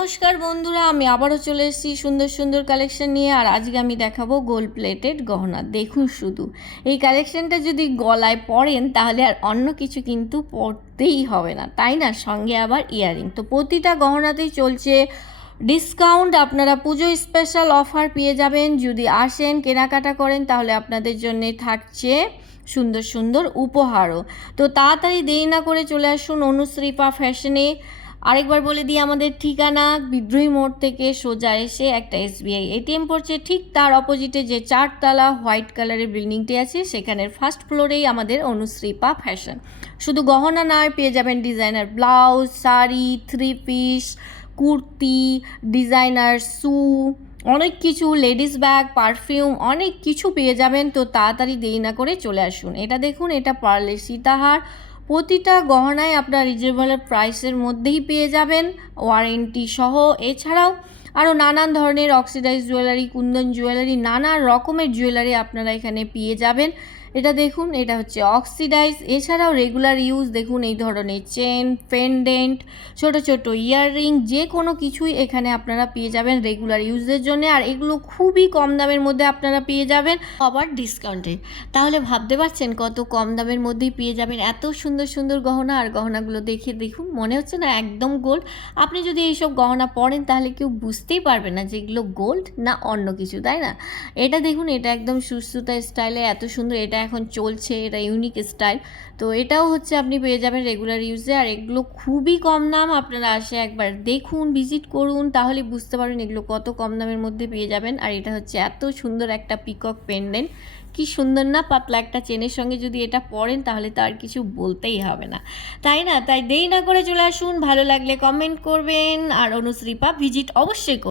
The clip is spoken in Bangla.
নমস্কার বন্ধুরা, আমি আবারও চলে এসেছি সুন্দর সুন্দর কালেকশন নিয়ে। আর আজকে আমি দেখাবো গোল্ড প্লেটেড গহনা। দেখুন শুধু এই কালেকশনটা যদি গলায় পরেন তাহলে আর অন্য কিছু কিন্তু পরতেই হবে না, তাই না? সঙ্গে আবার ইয়াররিং। তো প্রতিটা গহনাতেই চলছে ডিসকাউন্ট। আপনারা পুজো স্পেশাল অফার পেয়ে যাবেন। যদি আসেন কেনাকাটা করেন তাহলে আপনাদের জন্য থাকছে সুন্দর সুন্দর উপহারও। তো তাড়াতাড়ি দেরি না করে চলে আসুন অনুশ্রীপা ফ্যাশনে। আরেকবার বলে দিই আমাদের ঠিকানা, বিদ্রোহী মোড় থেকে সোজা এসে একটা এসবিআই এটিএম পড়ছে, ঠিক তার অপোজিটে যে 4 তলা হোয়াইট কালারের বিল্ডিংটি আছে সেখানের ফার্স্ট ফ্লোরেই আমাদের অনুশ্রীপা ফ্যাশন। শুধু গহনা নয়, পেয়ে যাবেন designer blouse, sari, 3 piece, kurti, designer shoe, অনেক কিছু, লেডিস ব্যাগ, পারফিউম, অনেক কিছু পেয়ে যাবেন। তো তাড়াতাড়ি দেরি না করে চলে আসুন। এটা দেখুন, এটা পার্লের সীতাহার। প্রতিটা গহনায় আপনার রিজনেবল প্রাইসের মধ্যেই পেয়ে যাবেন, ওয়ারেন্টি সহ। এছাড়াও আরও নানান ধরনের অক্সিডাইজ জুয়েলারি, কুন্দন জুয়েলারি, নানা রকমের জুয়েলারি আপনারা এখানে পেয়ে যাবেন। এটা দেখুন, এটা হচ্ছে অক্সিডাইজ। এছাড়াও রেগুলার ইউজ দেখুন, এই ধরনের চেন, পেন্ডেন্ট, ছোট ছোট ইয়াররিং, যে কোনো কিছুই এখানে আপনারা পেয়ে যাবেন রেগুলার ইউজের জন্য। আর এগুলো খুবই কম দামের মধ্যে আপনারা পেয়ে যাবেন, আবার ডিসকাউন্টে। তাহলে ভাবতে পারছেন কত কম দামের মধ্যেই পেয়ে যাবেন এত সুন্দর সুন্দর গহনা। আর গহনাগুলো দেখে দেখুন, মনে হচ্ছে না একদম গোল্ড। আপনি যদি এইসব গহনা পরেন তাহলে কেউ বুঝতেই পারবে না যে এগুলো গোল্ড না অন্য কিছু, তাই না? এটা দেখুন, এটা একদম সুশ্রুতা স্টাইলে এত সুন্দর। এটা এখন চলছে, এটা ইউনিক স্টাইল। তো এটাও হচ্ছে আপনি পেয়ে যাবেন রেগুলার ইউজে। আর এগুলো খুবই কম দাম, আপনারা আসে একবার দেখুন, ভিজিট করুন, তাহলে বুঝতে পারবেন এগুলো কত কম দামের মধ্যে পেয়ে যাবেন। আর এটা হচ্ছে এত সুন্দর একটা পিকক পেন্ডেন্ট, কি সুন্দর না? পাতলা একটা চেনের সঙ্গে যদি এটা পরেন তাহলে তো আর কিছু বলতেই হবে না, তাই না? তাই দেরি না করে চলে আসুন। ভালো লাগলে কমেন্ট করবেন, আর অনুশ্রীপা ভিজিট অবশ্যই করুন।